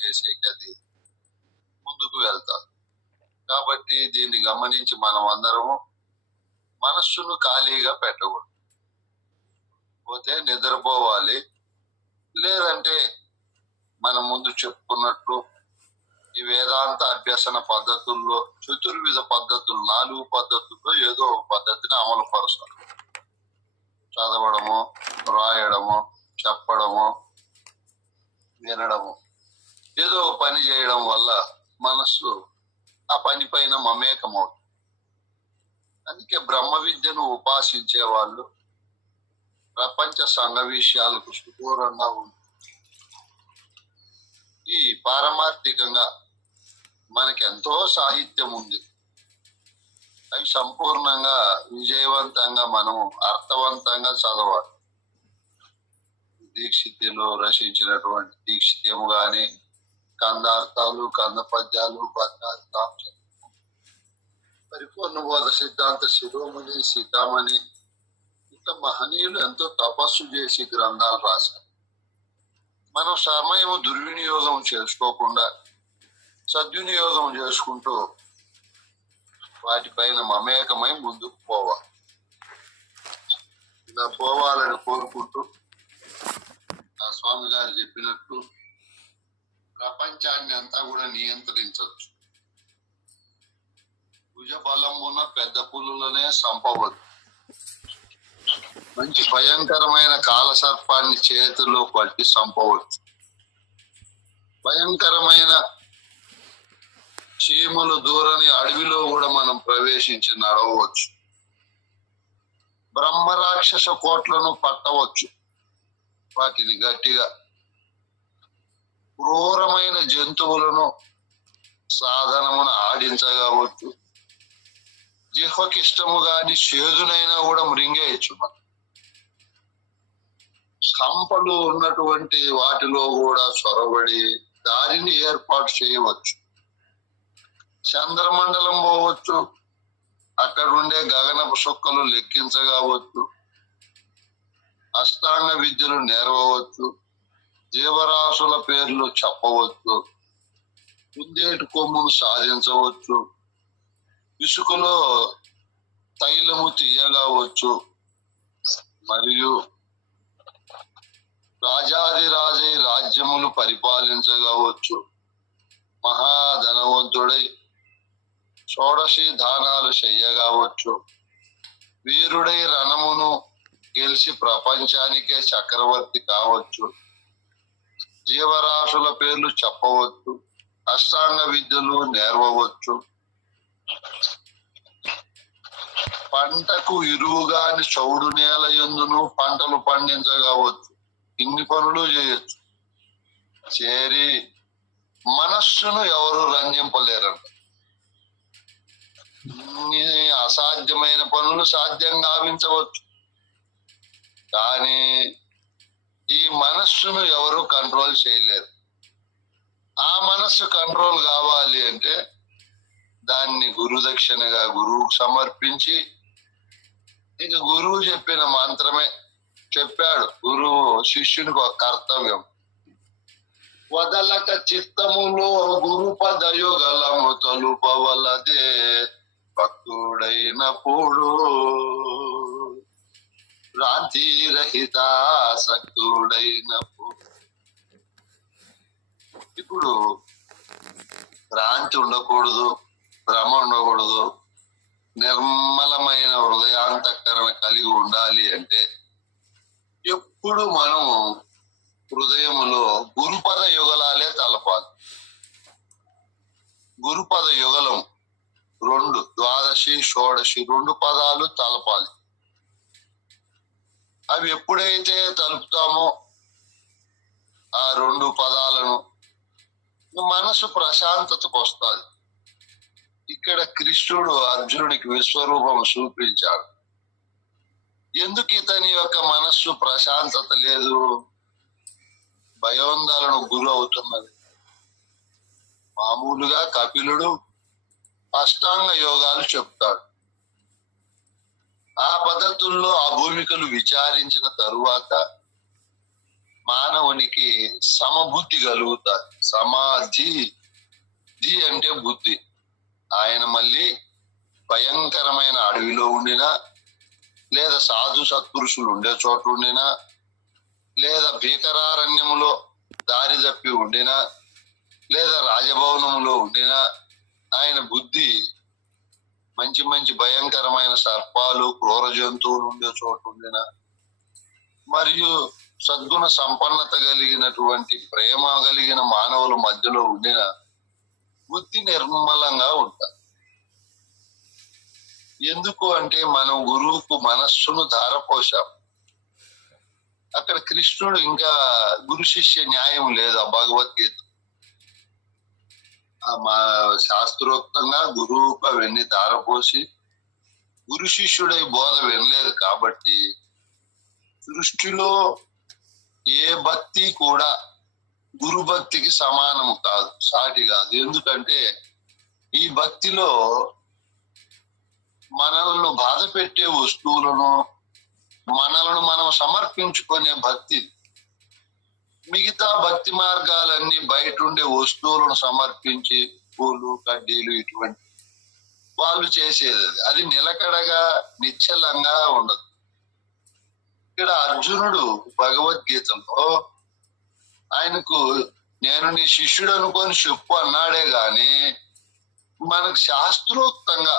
చేసేకి అది ముందుకు వెళ్తారు. కాబట్టి దీన్ని గమనించి మనం అందరము మనస్సును ఖాళీగా పెట్టకూడదు. పోతే నిద్రపోవాలి, లేదంటే మనం ముందు చెప్పుకున్నట్లు ఈ వేదాంత అభ్యసన పద్ధతుల్లో చతుర్విధ పద్ధతులు 4 పద్ధతుల్లో ఏదో ఒక పద్ధతిని అమలు పరుస్తారు. చదవడము, రాయడము, చెప్పడము, వినడము, ఏదో ఒక పని చేయడం వల్ల మనస్సు ఆ పని పైన మమేకమవుతుంది. అందుకే బ్రహ్మ విద్యను ఉపాసించే వాళ్ళు ప్రపంచ సంఘ విషయాలకు సుదూరంగా ఉంటుంది. ఈ పారమార్థికంగా మనకి ఎంతో సాహిత్యం ఉంది. అవి సంపూర్ణంగా విజయవంతంగా మనము అర్థవంతంగా చదవాలి. దీక్షితులు రచించినటువంటి దీక్షిత్యము గాని, కందార్థాలు, కంద పద్యాలు, బద్ధార్థాలు, పరిపూర్ణ బోధ సిద్ధాంత శిరోమణి, సీతామణి, ఇంత మహనీయులు ఎంతో తపస్సు చేసి గ్రంథాలు రాశారు. మనం సమయం దుర్వినియోగం చేసుకోకుండా సద్వినియోగం చేసుకుంటూ వాటిపైన మమేకమై ముందుకు పోవాలి. ఇలా పోవాలని కోరుకుంటూ ఆ స్వామి గారు చెప్పినట్టు ప్రపంచాన్ని అంతా కూడా నియంత్రించవచ్చు. భుజ బలమున్న పెద్ద పులులనే సంపవచ్చు. మంచి భయంకరమైన కాలసర్పాన్ని చేతిలో పట్టి సంపవచ్చు. భయంకరమైన చీమలు దూరని అడవిలో కూడా మనం ప్రవేశించి నడవచ్చు. బ్రహ్మరాక్షస కోట్లను పట్టవచ్చు. వాటిని గట్టిగా క్రూరమైన జంతువులను సాధనమును ఆడించగవచ్చు. జిహ్వకిష్టము గాని చేదునైనా కూడా మృంగేయచ్చు. మనం కంపలు ఉన్నటువంటి వాటిలో కూడా చొరబడి దారిని ఏర్పాటు చేయవచ్చు. చంద్రమండలం పోవచ్చు, అక్కడ ఉండే గగనపు సుక్కలు లెక్కించగవచ్చు. అష్టాంగ విద్యలు నేర్వవచ్చు. జీవరాశుల పేర్లు చెప్పవచ్చు. కుందేటి కొమ్మును సాధించవచ్చు. ఇసుకలో తైలము తీయగవచ్చు. మరియు రాజాదిరాజై రాజ్యములు పరిపాలించగవచ్చు. మహాధనవంతుడై షోడశి దానాలు చెయ్యగవచ్చు. వీరుడై రణమును గెలిచి ప్రపంచానికే చక్రవర్తి కావచ్చు. జీవరాశుల పేర్లు చెప్పవచ్చు. అష్టాంగ విద్యలు నేర్వవచ్చు. పంటకు ఇరువుగాని చౌడు నేల యందును పంటలు పండించగవచ్చు. ఇన్ని పనులు చేయొచ్చు. చేరి మనస్సును ఎవరు రంజింపలేరంట. అసాధ్యమైన పనులు సాధ్యం గావించవచ్చు, కానీ ఈ మనస్సును ఎవరు కంట్రోల్ చేయలేరు. ఆ మనస్సు కంట్రోల్ కావాలి అంటే దాన్ని గురుదక్షిణగా గురువుకు సమర్పించి, ఇక గురువు చెప్పిన మంత్రమే చెప్పాడు. గురువు శిష్యునికి ఒక కర్తవ్యం. వదలక చిత్తములో గురు పదయుగలము తలుపవలదే భక్తుడైనప్పుడు, భ్రాంతి రహిత సక్తుడైనప్పుడు. ఇప్పుడు భ్రాంతి ఉండకూడదు, భ్రమ ఉండకూడదు. నిర్మలమైన హృదయాంతఃకరణ కలిగి ఉండాలి అంటే ఎప్పుడు మనం హృదయములో గురుపద యుగలాలే తలపాలి. గురుపద యుగలం 2 ద్వాదశి షోడశి 2 పదాలు తలపాలి. అవి ఎప్పుడైతే తలుపుతామో ఆ 2 పదాలను మనసు ప్రశాంతతకు వస్తుంది. ఇక్కడ కృష్ణుడు అర్జునుడికి విశ్వరూపం చూపించాడు. ఎందుకు ఇతని యొక్క మనస్సు ప్రశాంతత లేదు, భయోందోళనకు గురి అవుతున్నది? మామూలుగా కపిలుడు అష్టాంగ యోగాలు చెప్తాడు. ఆ పద్ధతుల్లో ఆ భూమికలు విచారించిన తరువాత మానవునికి సమబుద్ధి కలుగుతాది. సమాధి ధి అంటే బుద్ధి. ఆయన మళ్ళీ భయంకరమైన అడవిలో ఉండినా, లేదా సాధు సత్పురుషులు ఉండే చోట ఉండినా, లేదా భీకరారణ్యములో దారి తప్పి ఉండినా, లేదా రాజభవనంలో ఉండినా, ఆయన బుద్ధి మంచి మంచి భయంకరమైన సర్పాలు, క్రూర జంతువులు ఉండే చోటు ఉండినా, మరియు సద్గుణ సంపన్నత కలిగినటువంటి ప్రేమ కలిగిన మానవుల మధ్యలో ఉండిన బుద్ధి నిర్మలంగా ఉంటారు. ఎందుకు అంటే మనం గురువుకు మనస్సును ధారపోసాం. అక్కడ కృష్ణుడు ఇంకా గురు శిష్య న్యాయం లేదు. ఆ భగవద్గీత మా శాస్త్రోక్తంగా గురువుకు అవన్నీ ధారపోసి గురు శిష్యుడై బోధ వినలేదు కాబట్టి సృష్టిలో ఏ భక్తి కూడా గురు భక్తికి సమానము కాదు, సాటి కాదు. ఎందుకంటే ఈ భక్తిలో మనలను బాధ పెట్టే వస్తువులను, మనలను మనం సమర్పించుకునే భక్తి. మిగతా భక్తి మార్గాలన్నీ బయట ఉండే వస్తువులను సమర్పించి పూలు, కడ్డీలు ఇటువంటి వాళ్ళు చేసేది. అది నిలకడగా నిశ్చలంగా ఉండదు. ఇక్కడ అర్జునుడు భగవద్గీతలో ఆయనకు నేను నీ శిష్యుడు అనుకొని చెప్పు అన్నాడే గాని మనకు శాస్త్రోక్తంగా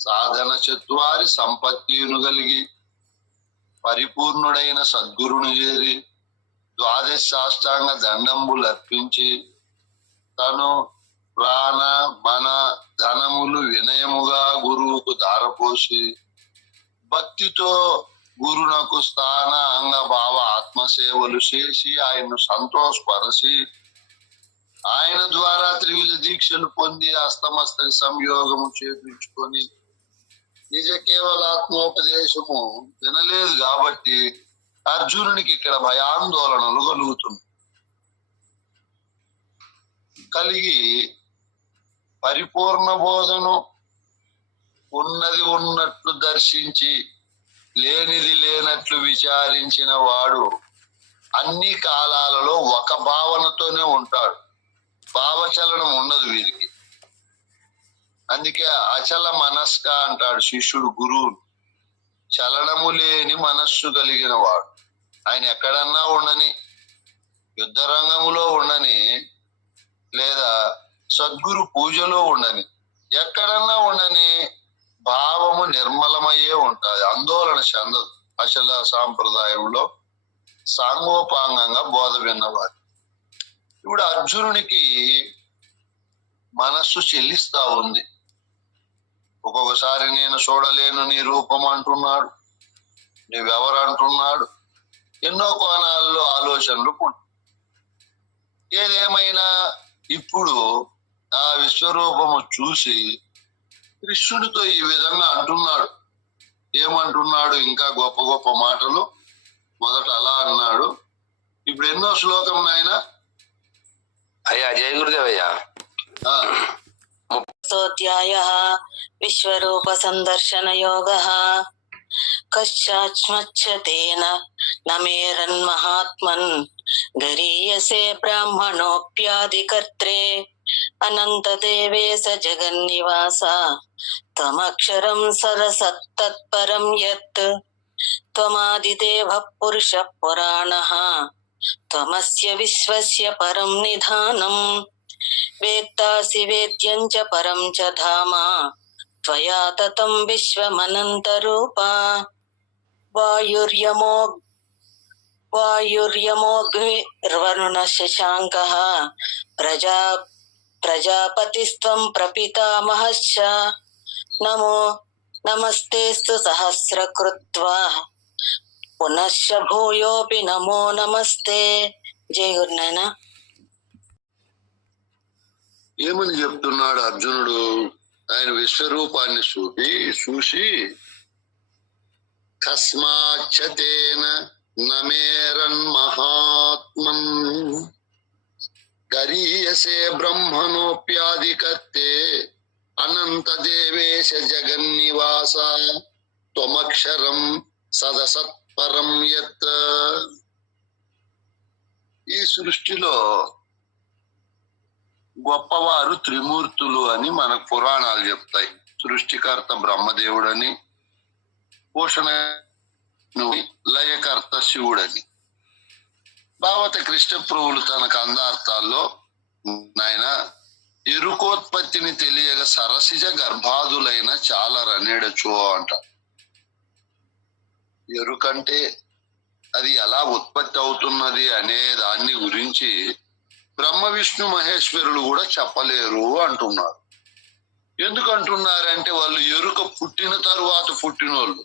సాధన చత్వారి సంపత్తిను కలిగి పరిపూర్ణుడైన సద్గురుని చేరి ద్వాదశ సాష్టాంగ దండంబులు అర్పించి తను ప్రాణ మన ధనములు వినయముగా గురువుకు ధారపోసి భక్తితో గురునకు స్థాన అంగ భావ ఆత్మసేవలు చేసి ఆయన్ను సంతోషపరచి ఆయన ద్వారా త్రివిధ దీక్షలు పొంది అస్తమస్తక సంయోగము చేపించుకొని నిజ కేవలాత్మోపదేశము వినలేదు కాబట్టి అర్జునునికి ఇక్కడ భయాందోళనలు కలుగుతుంది. కలిగి పరిపూర్ణ బోధను ఉన్నది ఉన్నట్లు దర్శించి లేనిది లేనట్లు విచారించిన వాడు అన్ని కాలాలలో ఒక భావనతోనే ఉంటాడు. భావచలనం ఉండదు వీరికి. అందుకే అచల మనస్క అంటాడు శిష్యుడు గురువు. చలనము లేని మనస్సు కలిగిన వాడు. ఆయన ఎక్కడన్నా ఉండని, యుద్ధ రంగములో ఉండని, లేదా సద్గురు పూజలో ఉండని, ఎక్కడన్నా ఉండని భావము నిర్మలమయ్యే ఉంటుంది. ఆందోళన చెందదు. అచల సాంప్రదాయంలో సాంగోపాంగంగా బోధ విన్నవాడు. ఇప్పుడు అర్జునునికి మనస్సు చెల్లిస్తా ఉంది. ఒక్కొక్కసారి నేను చూడలేను నీ రూపం అంటున్నాడు, నువ్వెవరు అంటున్నాడు. ఎన్నో కోణాల్లో ఆలోచనలు ఏదేమైనా ఇప్పుడు ఆ విశ్వరూపము చూసి కృష్ణుడితో ఈ విధంగా అంటున్నాడు. ఏమంటున్నాడు? ఇంకా గొప్ప గొప్ప మాటలు. మొదట అలా అన్నాడు. ఇప్పుడు ఎన్నో శ్లోకం నాయన. అయ్యా జయ గురుదేవయ్యా. అధ్యాయః విశ్వరూప సందర్శన యోగః. కశ్చాచ్మచ్చతేన నమేరన్ మహాత్మన్ గరీయసే బ్రాహ్మణోప్యాదికర్త్రే అనంత దేవేశ జగన్నివాస త్వమక్షరం సదసత్తత్పరం యత్ త్వమాదిదేవ పురుష పురాణః త్వమస్య విశ్వస్య పరం నిధానం వేత్తాసి వేద్యం చ పరం చ ధామ త్వయా తతం విశ్వమనంతరూపా వాయుర్యమోగ్నిర్వరుణ శశాంకః ప్రజాపతిస్త్వం ప్రపితామహశ్చ నమస్తేస్తు సహస్రకృత్వా పునశ్చ భూయోపి నమో నమస్తే. జై గురునాయన. ఏమని చెప్తున్నాడు అర్జునుడు? ఆయన విశ్వరూపాన్ని చూసి కస్మాచ్చతేన నమేరన్ మహాత్మన్ గరీయసే బ్రహ్మణోప్యాదికర్తే అనంత దేవేశ జగన్నివాస త్వమక్షరం సదసత్పరం యత్. ఈ సృష్టిలో గొప్పవారు త్రిమూర్తులు అని మన పురాణాలు చెప్తాయి. సృష్టికర్త బ్రహ్మదేవుడని, పోషణ లయకర్త శివుడని. భావత కృష్ణ ప్రభువులు తన కందార్థాల్లో నాయన ఎరుకోత్పత్తిని తెలియగా సరసిజ గర్భాదులైన చాలా రనేడచో అంట. ఎరుకంటే అది ఎలా ఉత్పత్తి అవుతున్నది అనే దాన్ని గురించి బ్రహ్మ విష్ణు మహేశ్వరులు కూడా చెప్పలేరు అంటున్నారు. ఎందుకు అంటున్నారంటే వాళ్ళు ఎరుక పుట్టిన తరువాత పుట్టినోళ్ళు.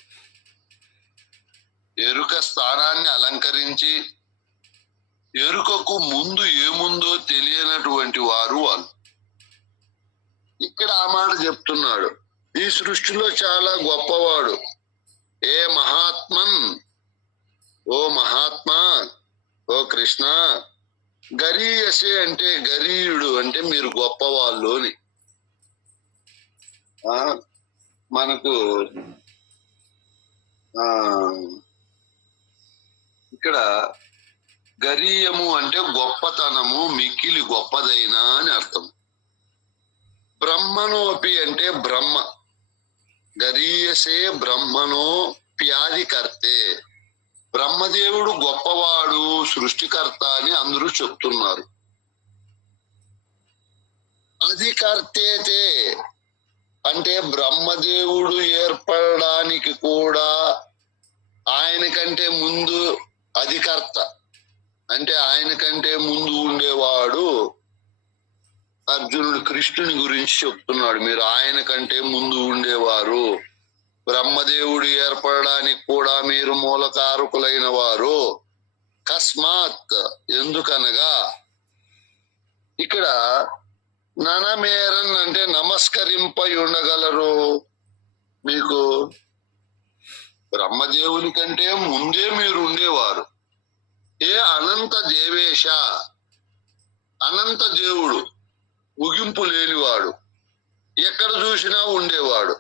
ఎరుక స్థానాన్ని అలంకరించి ఎరుకకు ముందు ఏముందో తెలియనటువంటి వారు వాళ్ళు. ఇక్కడ ఆ మాట చెప్తున్నాడు, ఈ సృష్టిలో చాలా గొప్పవాడు ఏ మహాత్మన్, ఓ మహాత్మా, ఓ కృష్ణ, గరీయసే అంటే గరీయుడు అంటే మీరు గొప్పవాళ్ళు అని. మనకు ఇక్కడ గరీయము అంటే గొప్పతనము, మిక్కిలి గొప్పదైన అని అర్థం. బ్రహ్మణోపి అంటే బ్రహ్మ, గరీయసే బ్రహ్మణో ప్యాదికర్తే, బ్రహ్మదేవుడు గొప్పవాడు సృష్టికర్త అని అందరూ చెప్తున్నారు. అధికర్తేతే అంటే బ్రహ్మదేవుడు ఏర్పడడానికి కూడా ఆయన కంటే ముందు అధికర్త అంటే ఆయన కంటే ముందు ఉండేవాడు. అర్జునుడు కృష్ణుని గురించి చెప్తున్నాడు, మీరు ఆయన కంటే ముందు ఉండేవారు, బ్రహ్మదేవుడు ఏర్పడడానికి కూడా మీరు మూలకారకులైన వారు. కస్మాత్ ఎందుకనగా ఇక్కడ ననమేరన్ అంటే నమస్కరింపై ఉండగలరు. మీకు బ్రహ్మదేవుని కంటే ముందే మీరు ఉండేవారు. ఏ అనంత దేవేశ, అనంత దేవుడు, ముగింపు లేనివాడు, ఎక్కడ చూసినా ఉండేవాడు.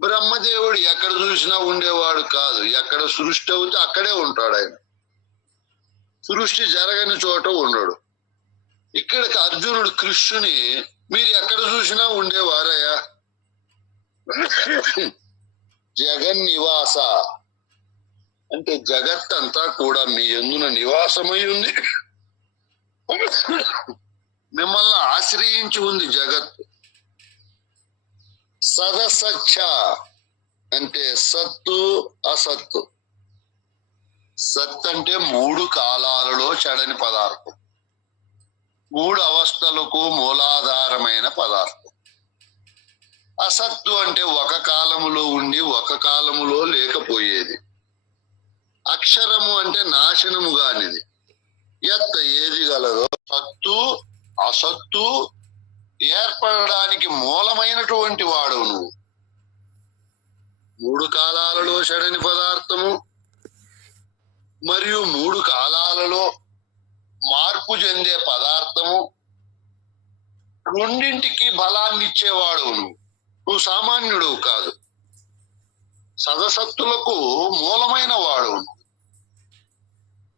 బ్రహ్మదేవుడు ఎక్కడ చూసినా ఉండేవాడు కాదు, ఎక్కడ సృష్టి అవుతే అక్కడే ఉంటాడు ఆయన. సృష్టి జరగని చోట ఉండడు. ఇక్కడికి అర్జునుడు కృష్ణుని మీరు ఎక్కడ చూసినా ఉండేవారయ్యా. జగన్నివాస అంటే జగత్తంతా కూడా మీ యందున నివాసమై ఉంది, మిమ్మల్ని ఆశ్రయించి ఉంది జగత్. సదసచ్చ అంటే సత్తు అసత్తు. సత్ అంటే మూడు కాలాలలో చెడని పదార్థం, మూడు అవస్థలకు మూలాధారమైన పదార్థం. అసత్తు అంటే ఒక కాలములో ఉండి ఒక కాలములో లేకపోయేది. అక్షరము అంటే నాశనము కానిది. ఎత్త ఏది గలదో సత్తు అసత్తు ఏర్పడడానికి మూలమైనటువంటి వాడు నువ్వు. మూడు కాలాలలో చెడని పదార్థము మరియు మూడు కాలాలలో మార్పు చెందే పదార్థము, రెండింటికి బలాన్ని ఇచ్చేవాడు నువ్వు సామాన్యుడు కాదు. సదసత్తులకు మూలమైన వాడు,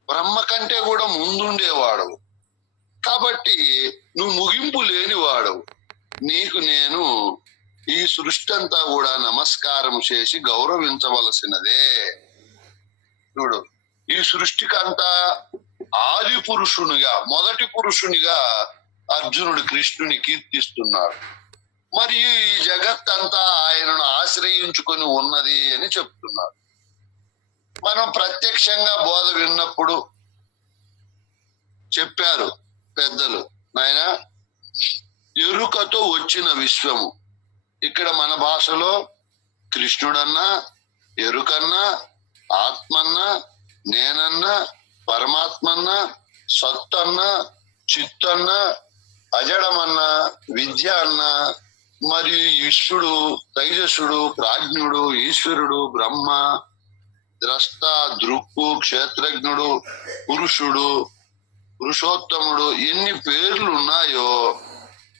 బ్రహ్మ కంటే కూడా ముందుండేవాడు. కాబట్టి నువ్వు ముగింపు లేనివాడు. నీకు నేను ఈ సృష్టి అంతా కూడా నమస్కారం చేసి గౌరవించవలసినదే. చూడు, ఈ సృష్టికంతా ఆది పురుషునిగా, మొదటి పురుషునిగా అర్జునుడు కృష్ణుని కీర్తిస్తున్నాడు. మరియు ఈ జగత్తంతా ఆయనను ఆశ్రయించుకొని ఉన్నది అని చెప్తున్నాడు. మనం ప్రత్యక్షంగా బోధ విన్నప్పుడు చెప్పారు పెద్దలు, నాయన ఎరుకతో వచ్చిన విశ్వము. ఇక్కడ మన భాషలో కృష్ణుడన్నా, ఎరుకన్నా, ఆత్మన్నా, నేనన్నా, పరమాత్మన్నా, సత్తన్నా, చిత్తన్నా, అజడమన్నా, విద్య అన్నా, మరియు ఈశ్వరుడు, తైజసుడు, ప్రాజ్ఞుడు, ఈశ్వరుడు, బ్రహ్మ, ద్రష్ట, దృక్కు, క్షేత్రజ్ఞుడు, పురుషుడు, పురుషోత్తముడు, ఎన్ని పేర్లు ఉన్నాయో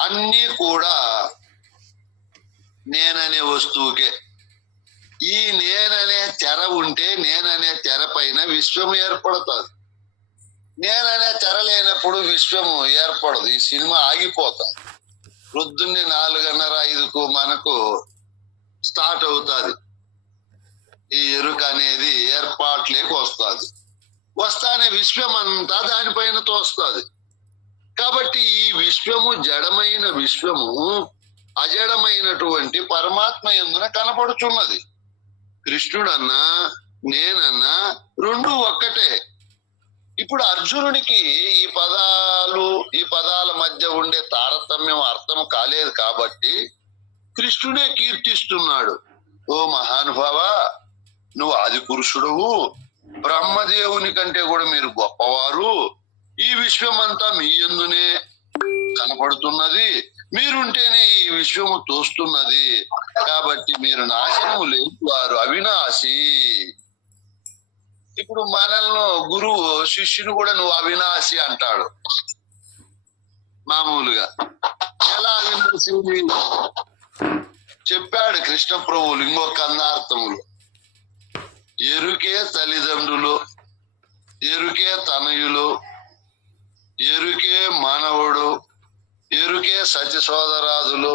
అన్నీ కూడా నేననే వస్తువుకే. ఈ నేననే తెర ఉంటే నేననే తెర పైన విశ్వం ఏర్పడుతుంది. నేననే తెరలేనప్పుడు విశ్వము ఏర్పడదు. ఈ సినిమా ఆగిపోతాం. పొద్దున్నే 4:30-5కు మనకు స్టార్ట్ అవుతుంది. ఈ ఎరుక అనేది ఏర్పాట్లేకి వస్తుంది. వస్తానే విశ్వం అంతా దానిపైన తోస్తుంది. కాబట్టి ఈ విశ్వము జడమైన విశ్వము అజడమైనటువంటి పరమాత్మ యందున కనపడుచున్నది. కృష్ణుడన్నా నేనన్నా రెండు ఒక్కటే. ఇప్పుడు అర్జునుడికి ఈ పదాల మధ్య ఉండే తారతమ్యం అర్థం కాలేదు కాబట్టి కృష్ణుడే కీర్తిస్తున్నాడు. ఓ మహానుభావ, నువ్వు ఆది పురుషుడువు, బ్రహ్మదేవుని కంటే కూడా మీరు గొప్పవారు. ఈ విశ్వమంతా మీ యందునే కనపడుతున్నది. మీరుంటేనే ఈ విశ్వము తోస్తున్నది. కాబట్టి మీరు నాశనము లేనివారు, అవినాశి. ఇప్పుడు మనల్ని గురువు శిష్యుని కూడా నువ్వు అవినాశి అంటాడు. మామూలుగా ఎలా అవినాశి చెప్పాడు కృష్ణ ప్రభువులు ఇంకొక అందార్థములు. ఎరుకే తల్లిదండ్రులు, ఎరుకే తనయులు, ఎరుకే మానవుడు, ఎరుకే సతి సోదరాదులు,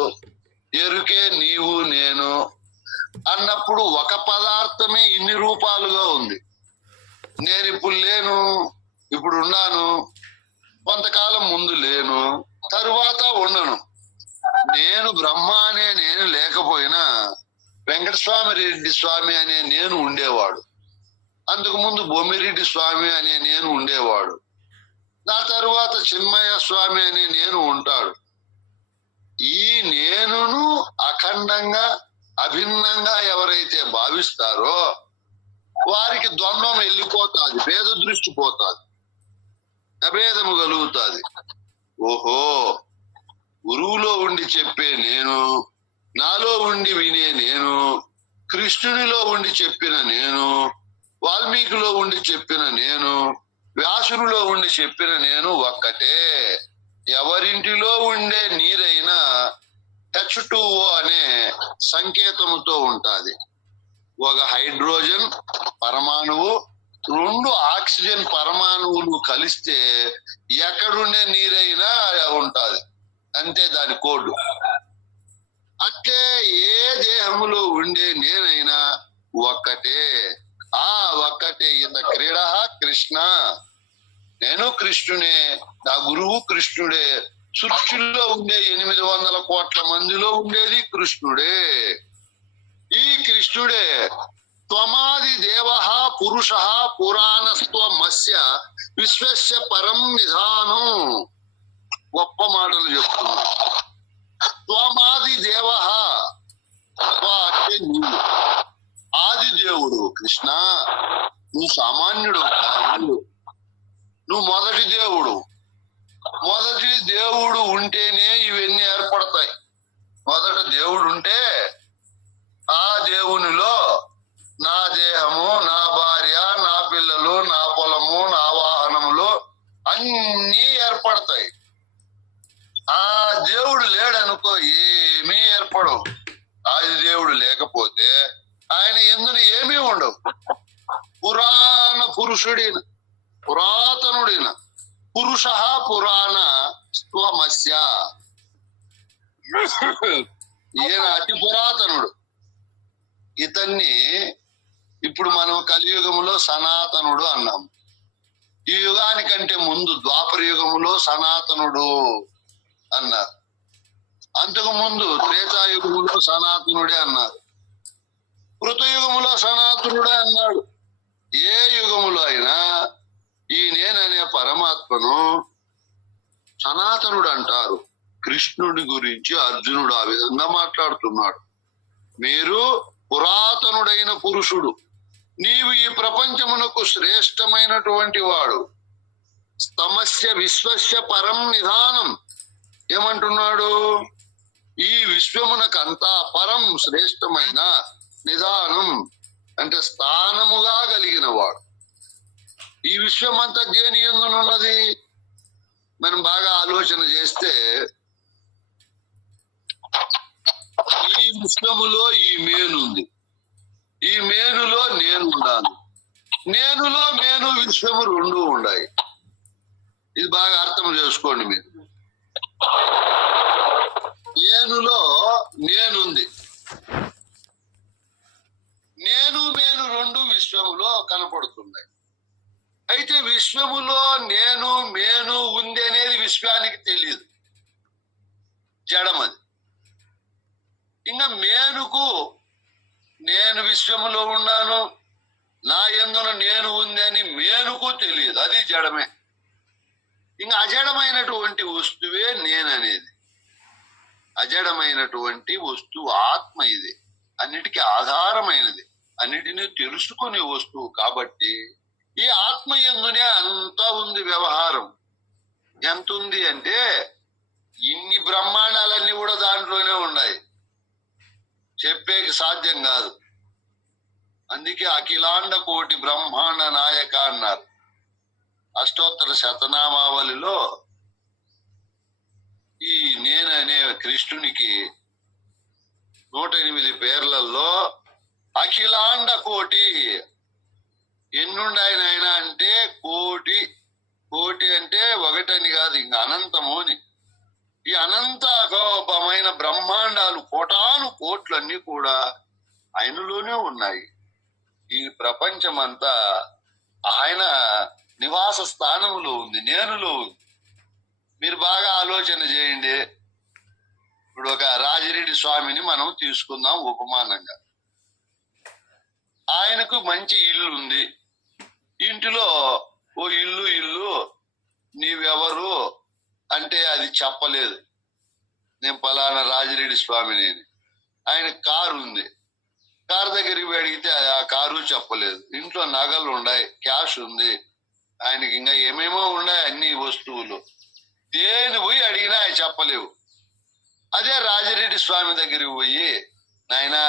ఎరుకే నీవు నేను అన్నప్పుడు ఒక పదార్థమే ఇన్ని రూపాలుగా ఉంది. నేను ఇప్పుడు లేను, ఇప్పుడు ఉన్నాను, కొంతకాలం ముందు లేను, తరువాత ఉండను. నేను బ్రహ్మ అనే నేను లేకపోయినా వెంకటస్వామి రెడ్డి స్వామి అనే నేను ఉండేవాడు. అంతకు ముందు బొమ్మిరెడ్డి స్వామి అనే నేను ఉండేవాడు. నా తరువాత చిన్మయ స్వామి అనే నేను ఉంటాడు. ఈ నేనును అఖండంగా అభిన్నంగా ఎవరైతే భావిస్తారో వారికి ద్వంద్వం వెళ్ళిపోతాది, భేద దృష్టి పోతాది, అభేదము కలుగుతాది. ఓహో, గురువులో ఉండి చెప్పే నేను, నాలో ఉండి వినే నేను, కృష్ణునిలో ఉండి చెప్పిన నేను, వాల్మీకిలో ఉండి చెప్పిన నేను, వ్యాసునిలో ఉండి చెప్పిన నేను ఒక్కటే. ఎవరింటిలో ఉండే నీరైనా H2O అనే సంకేతముతో ఉంటాది. ఒక హైడ్రోజన్ పరమాణువు, 2 ఆక్సిజన్ పరమాణువులు కలిస్తే ఎక్కడుండే నీరైనా ఉంటాది. అంతే దాని కోడ్. అట్లే ఏ దేహములో ఉండే నేనైనా ఒక్కటే. ఆ ఒక్కటే. ఇంత క్రీడ కృష్ణ, నేను కృష్ణునే, నా గురువు కృష్ణుడే. సృష్టిలో ఉండే 800 కోట్ల మందిలో ఉండేది కృష్ణుడే. ఈ కృష్ణుడే త్వమాది దేవ పురుష పురాణస్త్వమస్య విశ్వస్య పరం నిధానం. గొప్ప మాటలు చెప్తున్నా. త్వమాది దేవ, అంటే నీవు ఆది దేవుడు కృష్ణ. నువ్వు సామాన్యుడు కాదు, నువ్వు మొదటి దేవుడు. మొదటి దేవుడు ఉంటేనే ఇవన్నీ ఏర్పడతాయి. మొదట దేవుడు ఉంటే ఆ దేవునిలో నా దేహము, నా భార్య, నా పిల్లలు, నా పొలము, నా వాహనములు అన్నీ ఏర్పడతాయి. ఆ దేవుడు లేడనుకో ఏమీ ఏర్పడవు. ఆది దేవుడు లేకపోతే ఆయన ఎందుకు ఏమీ ఉండవు. పురాణ పురుషుడిన, పురాతనుడిన, పురుష పురాణ స్వమస్య. ఈయన అతి పురాతనుడు. ఇతన్ని ఇప్పుడు మనం కలియుగములో సనాతనుడు అన్నాం. ఈ యుగానికంటే ముందు ద్వాపర యుగములో సనాతనుడు అన్నారు. అంతకు ముందు త్రేతాయుగములో సనాతనుడే అన్నారు. కృతయుగములో సనాతనుడే అన్నాడు. ఏ యుగములో అయినా ఈ నేననే పరమాత్మను సనాతనుడు అంటారు. కృష్ణుడి గురించి అర్జునుడు ఆ విధంగా మాట్లాడుతున్నాడు. మీరు పురాతనుడైన పురుషుడు, నీవు ఈ ప్రపంచమునకు శ్రేష్టమైనటువంటి వాడు. స్తమస్య విశ్వస్య పరం నిధానం. ఏమంటున్నాడు? ఈ విశ్వమునకంతా పరం శ్రేష్టమైన నిధానం అంటే స్థానముగా కలిగిన వాడు. ఈ విశ్వమంతా దేని యందునున్నది? మనం బాగా ఆలోచన చేస్తే ఈ విశ్వములో ఈ మేనుంది, ఈ మేనులో నేనున్నాను, నేనులో మేను విశ్వము రెండు ఉన్నాయి. ఇది బాగా అర్థం చేసుకోండి మీరు. నేనులో నేనుంది. నేను రెండు విశ్వములో కనపడుతున్నాయి. అయితే విశ్వములో నేను ఉంది అనేది విశ్వానికి తెలియదు, జడమది. ఇంకా మేనుకు నేను విశ్వములో ఉన్నాను, నా యందున నేను ఉంది అని మేనుకు తెలియదు, అది జడమే. ఇంకా అజడమైనటువంటి వస్తువే నేననేది. అజడమైనటువంటి వస్తువు ఆత్మ. ఇది అన్నిటికీ ఆధారమైనది, అన్నిటినీ తెలుసుకునే వస్తువు. కాబట్టి ఈ ఆత్మ యందునే అంతా ఉంది వ్యవహారం. ఎంత ఉంది అంటే ఇన్ని బ్రహ్మాండాలన్నీ కూడా దాంట్లోనే ఉన్నాయి, చెప్పేకి సాధ్యం కాదు. అందుకే అఖిలాండ కోటి బ్రహ్మాండ నాయక అన్నారు. అష్టోత్తర శతనామావళిలో ఈ నేననే కృష్ణునికి 108 పేర్లలో అఖిలాండ కోటి ఎన్నుండాయన ఆయన అంటే కోటి. కోటి అంటే ఒకటని కాదు, ఇంకా అనంతము అని. ఈ అనంతమైన బ్రహ్మాండాలు కోటాను కోట్లన్నీ కూడా ఆయనలోనే ఉన్నాయి. ఈ ప్రపంచమంతా ఆయన నివాస స్థానంలో ఉంది, నేనులో ఉంది. మీరు బాగా ఆలోచన చేయండి. ఇప్పుడు ఒక రాజిరెడ్డి స్వామిని మనం తీసుకుందాం ఉపమానంగా. ఆయనకు మంచి ఇల్లు ఉంది. ఇంటిలో ఓ ఇల్లు నీవెవరు అంటే అది చెప్పలేదు, నేను పలానా రాజిరెడ్డి స్వామిని. ఆయన కారు ఉంది, కారు దగ్గరికి అడిగితే ఆ కారు చెప్పలేదు. ఇంట్లో నగలు ఉన్నాయి, క్యాష్ ఉంది, ఆయనకి ఇంకా ఏమేమో ఉన్నాయి అన్ని వస్తువులు. దేని పోయి అడిగినా ఆయన చెప్పలేవు. అదే రాజిరెడ్డి స్వామి దగ్గరికి పోయి, నాయనా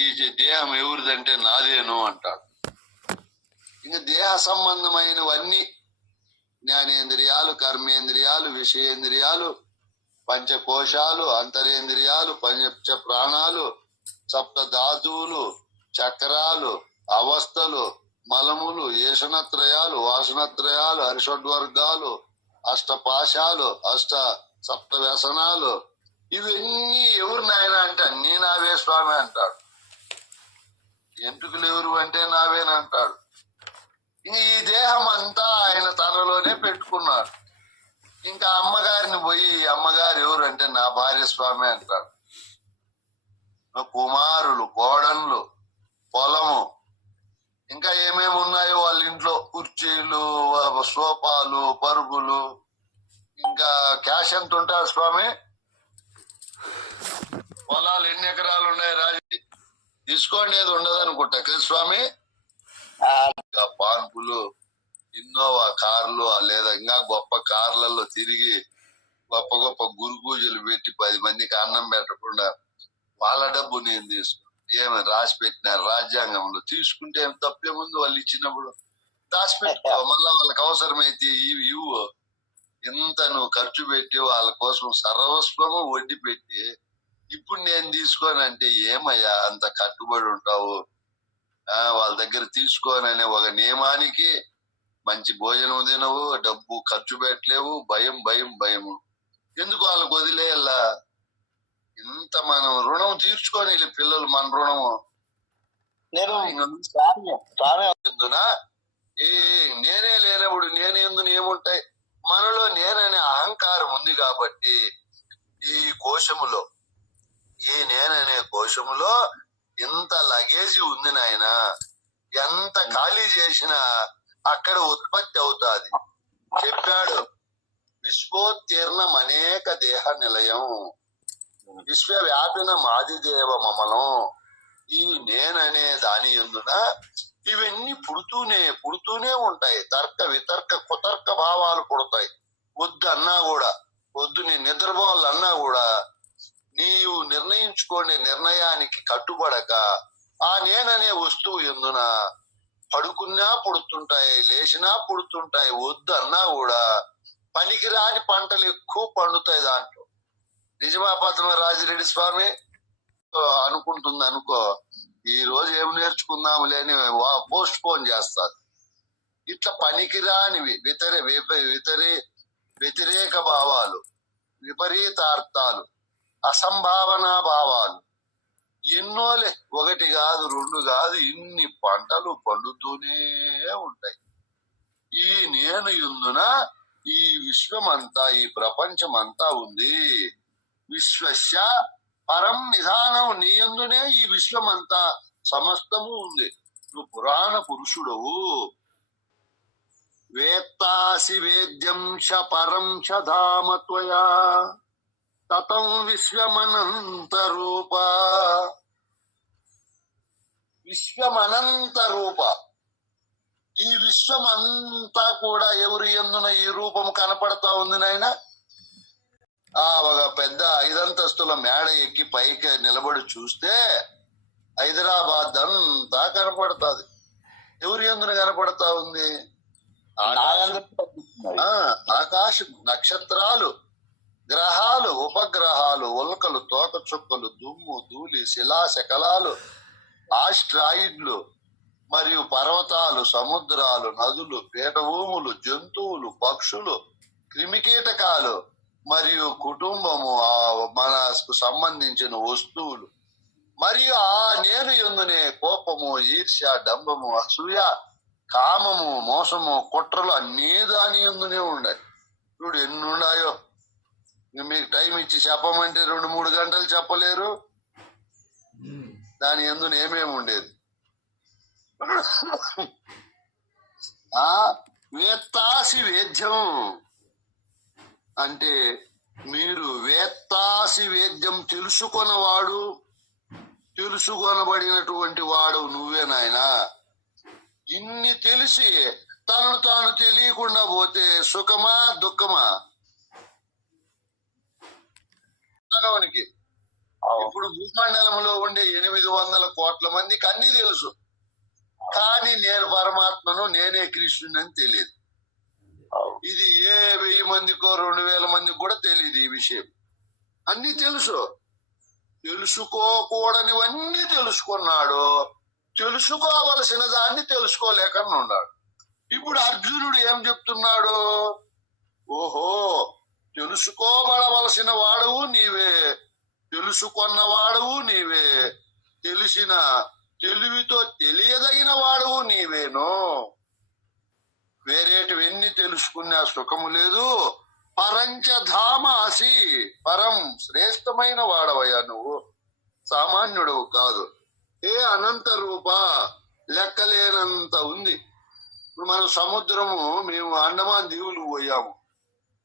ఈ దేహం ఎవరిదంటే నాదేను అంటాడు. ఇంకా దేహ సంబంధమైనవన్నీ జ్ఞానేంద్రియాలు, కర్మేంద్రియాలు, విషయేంద్రియాలు, పంచకోశాలు, అంతరేంద్రియాలు, పంచ ప్రాణాలు, సప్త ధాతువులు, చక్రాలు, అవస్థలు, మలములు, ఏషణత్రయాలు, వాసనత్రయాలు, హరిషడ్వర్గాలు, అష్టపాశాలు, సప్త వ్యసనాలు, ఇవన్నీ ఎవరు నాయన అంటే అన్నీ నావే స్వామి అంటాడు. ఎంటుకలు ఎవరు అంటే నావేనంటాడు. ఈ దేహం అంతా ఆయన తనలోనే పెట్టుకున్నాడు. ఇంకా అమ్మగారిని పోయి, అమ్మగారు ఎవరు అంటే నా భార్య స్వామి అంటాడు. కుమారులు, కోడన్లు, పొలము, ఇంకా ఏమేమి ఉన్నాయో వాళ్ళ ఇంట్లో, కుర్చీలు, సోఫాలు, పరుగులు, ఇంకా క్యాష్ ఎంత ఉంటారు స్వామి? పొలాలు ఎన్ని ఎకరాలు ఉన్నాయి రాజు? తీసుకోండేది ఉండదు అనుకుంటా కదా స్వామి. పార్కులు, ఇన్నోవా కార్లు, లేదా ఇంకా గొప్ప కార్లలో తిరిగి గొప్ప గొప్ప గురు పూజలు పెట్టి 10 మందికి అన్నం పెట్టకుండా వాళ్ళ డబ్బు నేను తీసుకున్నాను. ఏమి రాసి పెట్టినారు రాజ్యాంగంలో? తీసుకుంటే ఏం తప్పేముంది? వాళ్ళు ఇచ్చినప్పుడు దాచిపెట్టుకో, మళ్ళా వాళ్ళకి అవసరమైతే ఇవ్వు. ఇంత నువ్వు ఖర్చు పెట్టి వాళ్ళ కోసం సర్వస్వము వడ్డీ పెట్టి ఇప్పుడు నేను తీసుకోనంటే ఏమయ్యా అంత కట్టుబడి ఉంటావు? వాళ్ళ దగ్గర తీసుకోననే ఒక నియమానికి మంచి భోజనం తినవు, డబ్బు ఖర్చు పెట్టలేవు, భయము. ఎందుకు వాళ్ళకు వదిలేయాలా? ఇంత మనం రుణం తీర్చుకొని పిల్లలు మన రుణము. నేనే లేనప్పుడు నేనేందుకు ఏముంటాయి? మనలో నేననే అహంకారం ఉంది కాబట్టి ఈ కోశములో, ఈ నేననే కోశములో ఇంత లగేజీ ఉంది నాయన. ఎంత ఖాళీ చేసినా అక్కడ ఉత్పత్తి అవుతాది. చెప్పాడు, విశ్వోత్తీర్ణం అనేక దేహ నిలయం, విశ్వవ్యాపిన మాదిదేవ మమలం. ఈ నేననే దాని ఎందున ఇవన్నీ పుడుతూనే ఉంటాయి. తర్క వితర్క కుతర్క భావాలు పుడతాయి. వద్దు అన్నా కూడా, వద్దు నీ నిద్రపోవాలన్నా కూడా నీవు నిర్ణయించుకోండి నిర్ణయానికి కట్టుబడక ఆ నేననే వస్తువు ఎందున పడుకున్నా పుడుతుంటాయి, లేచినా పుడుతుంటాయి. వద్దు అన్నా కూడా పనికిరాని పంటలు ఎక్కువ పండుతాయి దాంట్లో. నిజమా పద్మ రాజిరెడ్డి స్వామి? అనుకుంటుంది అనుకో, ఈ రోజు ఏం నేర్చుకుందాములే అని పోస్ట్ పోన్ చేస్తారు. ఇట్లా పనికిరానివి వ్యతిరేక భావాలు, విపరీతార్థాలు, అసంభావనా భావాలు ఎన్నోలే, ఒకటి కాదు రెండు కాదు, ఇన్ని పంటలు పండుతూనే ఉంటాయి. ఈ నేను యందున ఈ విశ్వమంతా, ఈ ప్రపంచమంతా ఉంది. విశ్వస్య పరం నిధానం, నీ యందునే ఈ విశ్వమంతా సమస్తము ఉంది. నువ్వు పురాణ పురుషుడవు. వేత్తాసి వేద్యం చ పరం చ ధామ త్వయా తతం విశ్వమనంత రూప. విశ్వమనంత రూప, ఈ విశ్వమంతా కూడా ఎవరి యందున ఈ రూపం కనపడతా ఉంది నాయన. ఒక పెద్ద 5 అంతస్తుల మేడ ఎక్కి పైకి నిలబడి చూస్తే హైదరాబాద్ అంతా కనపడుతుంది. ఎవరి యందున కనపడతా ఉంది? ఆకాశం, నక్షత్రాలు, గ్రహాలు, ఉపగ్రహాలు, ఉల్కలు, తోకచుక్కలు, దుమ్ము, ధూళి, శిలా శకలాలు, ఆస్ట్రాయిడ్లు, మరియు పర్వతాలు, సముద్రాలు, నదులు, పీఠభూములు, జంతువులు, పక్షులు, క్రిమికీటకాలు, మరియు కుటుంబము, మనకు సంబంధించిన వస్తువులు, మరియు ఆ నేను యందునే కోపము, ఈర్ష్య, డంబము, అసూయ, కామము, మోసము, కుట్రలు అన్నీ దాని యందునే ఉన్నాయి. ఇప్పుడు ఎన్ని ఉన్నాయో మీకు టైం ఇచ్చి చెప్పమంటే 2-3 గంటలు చెప్పలేరు. దాని యందున ఏమేమి ఉండేది. వేత్తాసి వేద్యం అంటే మీరు వేత్తాసి వేద్యం, తెలుసుకొనవాడు, తెలుసుకొనబడినటువంటి వాడు నువ్వే నాయనా. ఇన్ని తెలిసి తనను తాను తెలియకుండా పోతే సుఖమా దుఃఖమా? మానవునికి ఇప్పుడు భూమండలంలో ఉండే 800 కోట్ల మందికి అన్ని తెలుసు, కానీ నేను పరమాత్మను, నేనే కృష్ణుని తెలియదు. ఇది ఏ 1000 మందికో 2000 మందికి కూడా తెలియదు ఈ విషయం. అన్ని తెలుసు, తెలుసుకోకూడనివన్నీ తెలుసుకున్నాడు, తెలుసుకోవలసిన దాన్ని తెలుసుకోలేకన్నా ఉన్నాడు. ఇప్పుడు అర్జునుడు ఏం చెప్తున్నాడు? ఓహో, తెలుసుకోబడవలసిన వాడవు నీవే, తెలుసుకున్న వాడవు నీవే, తెలిసిన తెలివితో తెలియదగిన వాడవు నీవేను. వేరేటివన్నీ తెలుసుకునే సుఖము లేదు. పరంచధామాసి, పరం శ్రేష్టమైన వాడవయ్యా నువ్వు, సామాన్యుడవు కాదు. ఏ అనంత రూప, లెక్కలేనంత ఉంది. ఇప్పుడు మనం సముద్రము, మేము అండమాన్ దీవులు పోయాము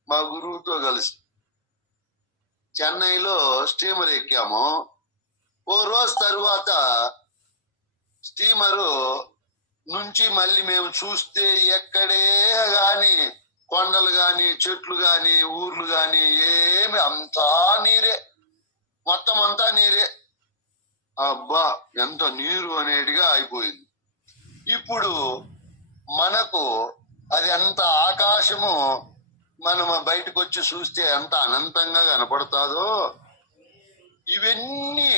మా గురువుతో కలిసి. చెన్నైలో స్టీమర్ ఎక్కాము. ఓ రోజు తరువాత స్టీమరు నుంచి మళ్ళీ మేము చూస్తే ఎక్కడే గాని కొండలు గాని, చెట్లు గాని, ఊర్లు గాని ఏమి, అంతా నీరే, మొత్తం అంతా నీరే. అబ్బా, ఎంత నీరు అనేటిగా అయిపోయింది. ఇప్పుడు మనకు అది అంత ఆకాశము, మనం బయటకు వచ్చి చూస్తే ఎంత అనంతంగా కనపడతాదో, ఇవన్నీ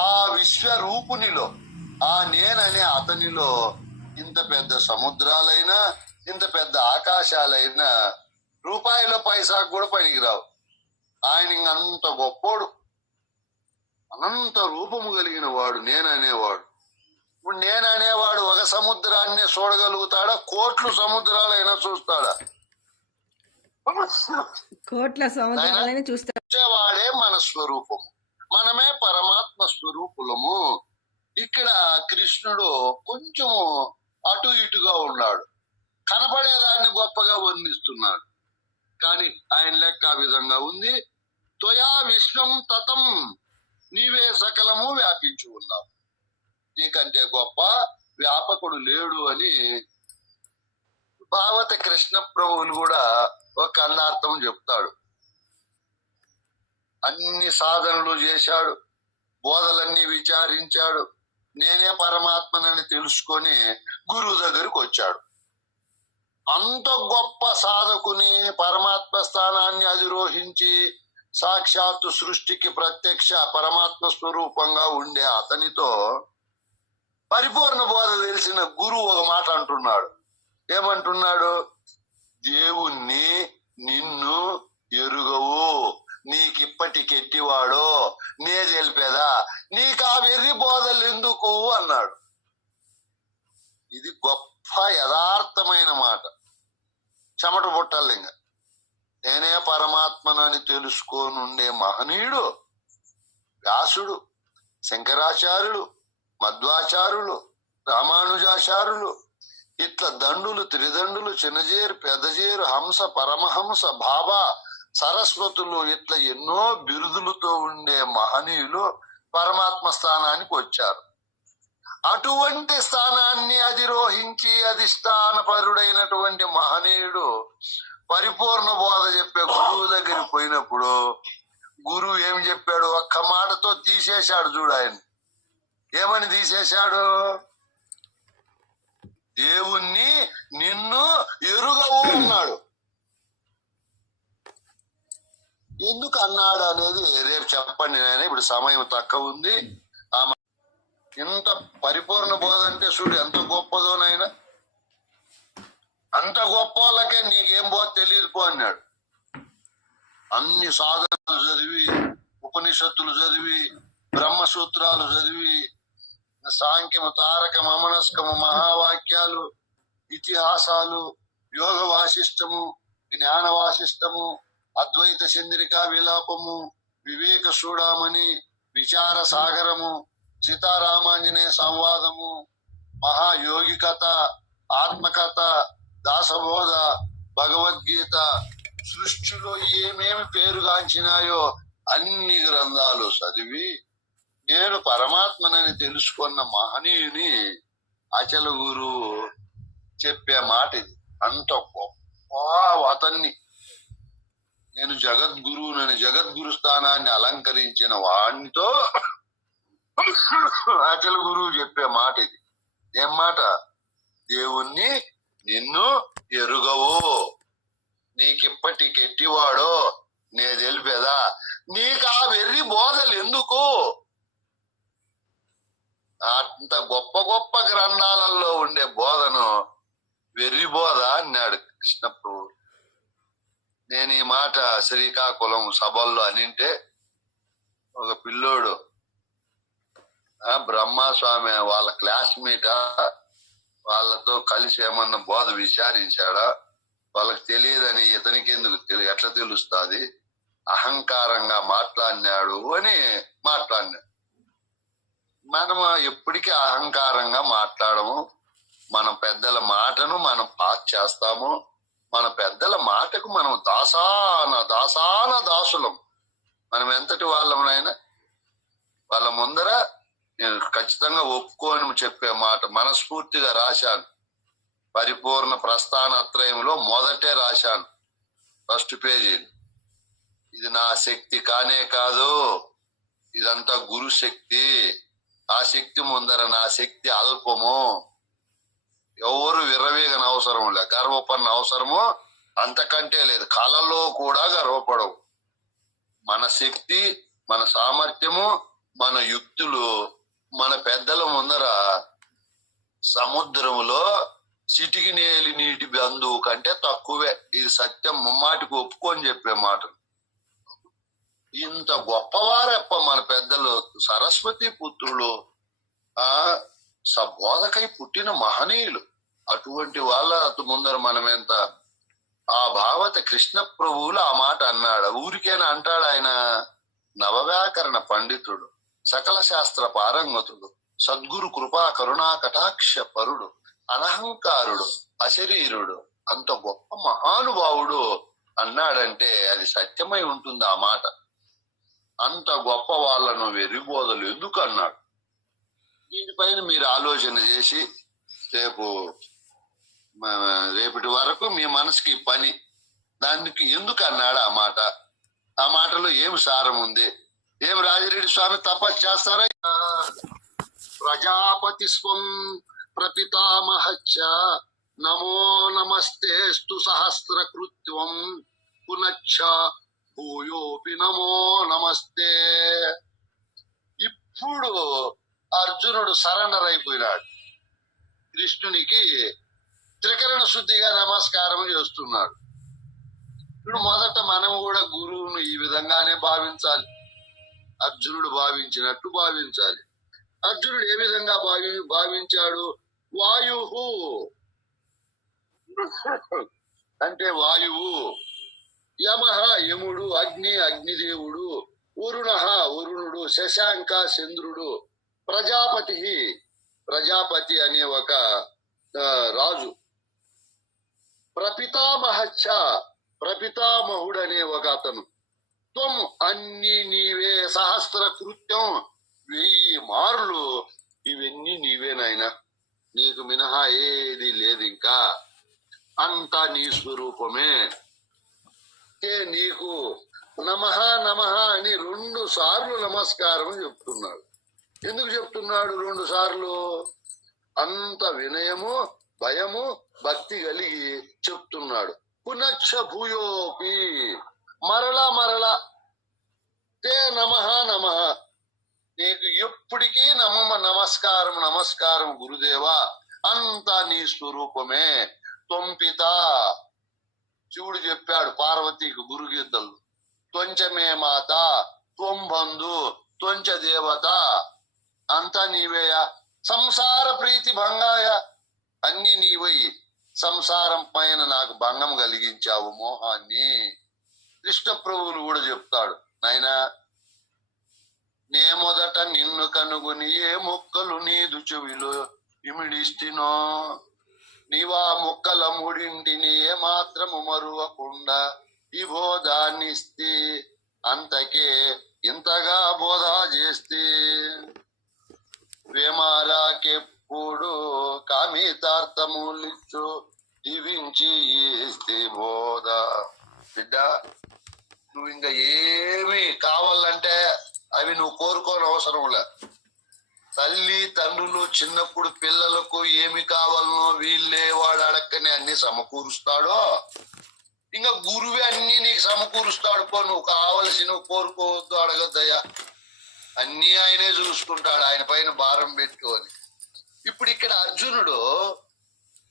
ఆ విశ్వరూపునిలో, ఆ నేననే అతనిలో ఇంత పెద్ద సముద్రాలైనా, ఇంత పెద్ద ఆకాశాలైనా రూపాయల పైసాకు కూడా పనికిరావు. ఆయన ఇంకంత గొప్పోడు, అనంత రూపము కలిగిన వాడు నేననేవాడు. ఇప్పుడు నేననేవాడు ఒక సముద్రాన్ని చూడగలుగుతాడా? కోట్లు సముద్రాలైనా చూస్తాడా? కోట్ల సముద్రాలని చూసేవాడే మన స్వరూపము, మనమే పరమాత్మ స్వరూపులము. ఇక్కడ కృష్ణుడు కొంచెము అటు ఇటుగా ఉన్నాడు, కనపడేదాన్ని గొప్పగా వర్ణిస్తున్నాడు, కానీ ఆయన లెక్క ఆ విధంగా ఉంది. త్వయా విశ్వం తతం, నీవే సకలము వ్యాపించి ఉన్నావు, నీకంటే గొప్ప వ్యాపకుడు లేడు అని భావత కృష్ణ ప్రభువులు కూడా ఒక అన్నార్థం చెప్తాడు. అన్ని సాధనలు చేశాడు, బోధలన్నీ విచారించాడు, నేనే పరమాత్మనని తెలుసుకొని గురువు దగ్గరికి వచ్చాడు. అంత గొప్ప సాధకుని, పరమాత్మ స్థానాన్ని అధిరోహించి సాక్షాత్తు సృష్టికి ప్రత్యక్ష పరమాత్మ స్వరూపంగా ఉండే అతనితో పరిపూర్ణ బోధ తెలిసిన గురువు ఒక మాట అంటున్నాడు, ఏమంటున్నాడు? దేవుణ్ణి నిన్ను ఎరుగవు, నీకిప్పటికెట్టివాడో నే తెలిపేదా, నీకు ఆ వెర్రి బోధలు ఎందుకు అన్నాడు. ఇది గొప్ప యథార్థమైన మాట. చెమట పుట్టాలి. ఇంకా నేనే పరమాత్మను అని తెలుసుకోనుండే మహనీయుడు వ్యాసుడు, శంకరాచార్యులు, మధ్వాచార్యులు, రామానుజాచార్యులు, ఇట్లా దండులు, త్రిదండులు, చిన్నజేరు, పెద్దజేరు, హంస, పరమహంస, బాబా, సరస్వతులు, ఇట్లా ఎన్నో బిరుదులతో ఉండే మహనీయులు పరమాత్మ స్థానానికి వచ్చారు. అటువంటి స్థానాన్ని అధిరోహించి అధిష్టానపరుడైనటువంటి మహనీయుడు పరిపూర్ణ బోధ చెప్పే గురువు దగ్గరికి పోయినప్పుడు గురువు ఏం చెప్పాడు? ఒక్క మాటతో తీసేశాడు. చూడు ఆయన ఏమని తీసేశాడు? దేవుణ్ణి నిన్ను ఎరుగవు అన్నాడు. ఎందుకు అన్నాడు అనేది రేపు చెప్పండి నాయన, ఇప్పుడు సమయం తక్కువ ఉంది. ఇంత పరిపూర్ణ బోధ అంటే చూడు ఎంత గొప్పదో నాయన. అంత గొప్ప వాళ్ళకే నీకేం బోధ తెలియదు పో అన్నాడు. అన్ని సాధనలు చదివి, ఉపనిషత్తులు చదివి, బ్రహ్మసూత్రాలు చదివి, సాంఖ్యము, తారకము, అమనస్కము, మహావాక్యాలు, ఇతిహాసాలు, యోగ వాసిష్టము, జ్ఞాన వాసిష్టము, అద్వైత చంద్రికా విలాపము, వివేక చూడామణి, విచార సాగరము, సీతారామాంజనేయ సంవాదము, మహాయోగి కథ, ఆత్మకథ, దాసబోధ, భగవద్గీత, సృష్టిలో ఏమేమి పేరుగాంచినాయో అన్ని గ్రంథాలు చదివి నేను పరమాత్మనని తెలుసుకున్న మహనీయుని అచల గురువు చెప్పే మాట ఇది. అంత గొప్ప అతన్ని నేను జగద్గురువునని, జగద్గురు స్థానాన్ని అలంకరించిన వాణ్ణితో అచల గురువు చెప్పే మాట ఇది. ఏం మాట? దేవుణ్ణి నిన్ను ఎరుగవు, నీకిప్పటికెట్టివాడో నే తెలిపేదా, నీకు ఆ వెర్రి బోధలు ఎందుకు? అంత గొప్ప గొప్ప గ్రంథాలలో ఉండే బోధను వెర్రి బోధ అన్నాడు కృష్ణప్రభు. నేను ఈ మాట శ్రీకాకుళం సభల్లో అనింటే ఒక పిల్లోడు బ్రహ్మస్వామి వాళ్ళ క్లాస్మేట్ వాళ్ళతో కలిసి ఏమన్నా బోధ విచారించాడా, వాళ్ళకి తెలియదని ఇతనికి ఎందుకు ఎట్లా తెలుస్తుంది, అహంకారంగా మాట్లాడినాడు అని మాట్లాడినాడు. మనం ఎప్పటికీ అహంకారంగా మాట్లాడము. మన పెద్దల మాటను మనం పాస్ చేస్తాము. మన పెద్దల మాటకు మనం దాసాన దాసులం. మనం ఎంతటి వాళ్ళమైనా వాళ్ళ ముందర నేను ఖచ్చితంగా ఒప్పుకోని చెప్పే మాట మనస్ఫూర్తిగా రాశాను. పరిపూర్ణ ప్రస్థానత్రయంలో మొదటే రాశాను, ఫస్ట్ పేజీ. ఇది నా శక్తి కానే కాదు, ఇదంతా గురు శక్తి. ఆ శక్తి ముందర నా శక్తి అల్పము. ఎవరు విరవీగన అవసరం లే, గర్వపడిన అవసరము అంతకంటే లేదు. కళలో కూడా గర్వపడవు. మన శక్తి, మన సామర్థ్యము, మన యుక్తులు మన పెద్దల ముందర సముద్రములో చిటికి నేలి నీటి బంధువు కంటే తక్కువే. ఇది సత్యం, ముమ్మాటికి ఒప్పుకొని చెప్పే మాట. ఇంత గొప్పవారెప్ప మన పెద్దలు, సరస్వతి పుత్రులు, బోధకై పుట్టిన మహనీయులు. అటువంటి వాళ్ళ ముందర మనం ఎంత. ఆ భావత కృష్ణ ప్రభువులు ఆ మాట అన్నాడు. ఊరికేనా అంటాడు ఆయన? నవవ్యాకరణ పండితుడు, సకల శాస్త్ర పారంగతుడు, సద్గురు కృపా కరుణా కటాక్ష పరుడు, అనహంకారుడు, అశరీరుడు, అంత గొప్ప మహానుభావుడు అన్నాడంటే అది సత్యమై ఉంటుంది ఆ మాట. అంత గొప్ప వాళ్ళను వెర్రిబోధలు ఎందుకు అన్నాడు? దీనిపైన మీరు ఆలోచన చేసి రేపటి వరకు మీ మనసుకి పని, దానికి ఎందుకు అన్నాడు ఆ మాట, ఆ మాటలో ఏం సారం ఉంది? ఏం రాజిరెడ్డి స్వామి తపస్సు చేస్తారా? ప్రజాపతి స్వం ప్రపితామహచ్చ నమో నమస్తేస్తు సహస్రకృత్వం పునచ్చ భూయోపి నమో నమస్తే. ఇప్పుడు అర్జునుడు సరెండర్ అయిపోయినాడు. కృష్ణునికి త్రికరణ శుద్ధిగా నమస్కారం చేస్తున్నాడు. ఇప్పుడు మొదట మనం కూడా గురువును ఈ విధంగానే భావించాలి. అర్జునుడు భావించినట్టు భావించాలి. అర్జునుడు ఏ విధంగా భావించాడు? వాయువు అంటే వాయువు, యమః యముడు, అగ్ని అగ్నిదేవుడు, వరుణ వరుణుడు, శశాంక చంద్రుడు, ప్రజాపతి అనే ఒక రాజు, ప్రపితామహుడు అనే ఒక అతను, త్వం అన్ని నీవే, సహస్ర కృత్యం 1000 మార్లు ఇవన్నీ నీవే నాయనా, నీకు మినహా ఏది లేదు, ఇంకా అంతా నీ స్వరూపమే. నీకు నమః నమః అని 2 సార్లు నమస్కారం చెప్తున్నాడు. ఎందుకు చెప్తున్నాడు 2 సార్లు? అంత వినయము, భయము, భక్తి కలిగి చెప్తున్నాడు. పునచ్చ భూయోపి, మరలా తే నమః నమః, నీకు ఎప్పటికీ నమస్కారం గురుదేవా, అంతా నీ స్వరూపమే. త్వంపిత, శివుడు చెప్పాడు పార్వతీకి గురుగీతలు, త్వంచమే మాత, త్వం బంధు, త్వంచ దేవత, అంతా నీవేయా. సంసార ప్రీతి భంగాయ, అన్ని నీవై సంసారం పైన నాకు భంగం కలిగించావు, మోహాన్ని. కృష్ణ ప్రభువులు కూడా చెప్తాడు, నాయనా నే మొదట నిన్ను కనుగొని ఏ మొక్కలు నీదు చెవిలో ఇమిడిస్తినో, నీవా మొక్కల ముడింటిని ఏ మాత్రము మరువకుండా ఈ బోధాన్నిస్తే, అంతకే ఇంతగా బోధ చేస్తే, ప్రేమాలకెప్పుడు కామితార్థములిచ్చు జీవించి ఇస్తే బోధ. బిడ్డ, నువ్వు ఇంకా ఏమి కావాలంటే అవి నువ్వు కోరుకోని అవసరంలే. తల్లి తండ్రులు చిన్నప్పుడు పిల్లలకు ఏమి కావాలనో వీళ్ళే వాడు అడక్కనే అన్ని సమకూరుస్తాడో, ఇంకా గురువే అన్ని నీకు సమకూరుస్తాడు. పో, నువ్వు కావలసినవి కోరుకోవద్దు, అడగద్దయ్యా, అన్ని ఆయనే చూసుకుంటాడు, ఆయన పైన భారం పెట్టుకొని. ఇప్పుడు ఇక్కడ అర్జునుడు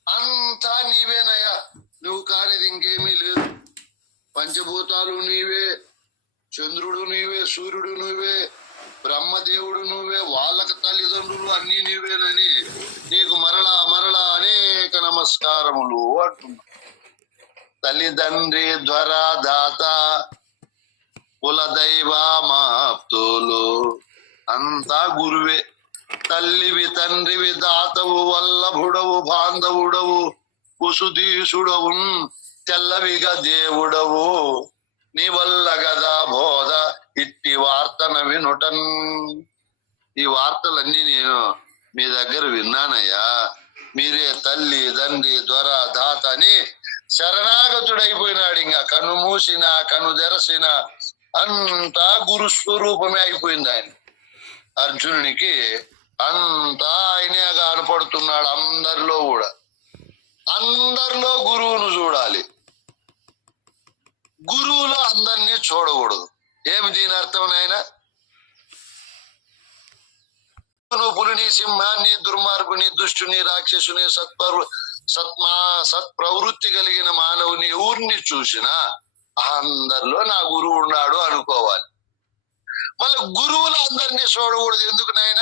అంతా నీవేనయ్యా, నువ్వు కానిది ఇంకేమీ లేదు, పంచభూతాలు నీవే, చంద్రుడు నీవే, సూర్యుడు నువ్వే, బ్రహ్మదేవుడు నువ్వే, వాళ్ళకి తల్లిదండ్రులు అన్ని నీవేనని నీకు మరలా అనేక నమస్కారములు అంటున్నా. తల్లిదండ్రి ద్వారాదాత కులదైవమాప్తులు అంతా గురువే. తల్లివి తండ్రివి దాతవు వల్లభుడవు బాంధవుడవు కుసుదీసుడవు తెల్లవిగా దేవుడవు, నీ వల్ల గదా బోధ ఇట్టి వార్తన వినుటన్. ఈ వార్తలన్నీ నేను మీ దగ్గర విన్నానయ్యా, మీరే తల్లి తండ్రి ద్వార దాత అని శరణాగతుడైపోయినాడు. ఇంకా కను మూసిన కను తెరసిన అంతా గురుస్వరూపమే అయిపోయింది ఆయన. అర్జునునికి అంతా ఆయనే కనపడుతున్నాడు. అందరిలో గురువును చూడాలి, గురువులో అందరినీ చూడకూడదు. ఏమి దీని అర్థం నాయన? పులిని, సింహాన్ని, దుర్మార్గుని, దుష్టుని, రాక్షసుని, సత్ప్రవృత్తి కలిగిన మానవుని ఎవరిని చూసినా అందరిలో నా గురువు ఉన్నాడు అనుకోవాలి. మళ్ళీ గురువులు అందరినీ చూడకూడదు. ఎందుకు నాయన?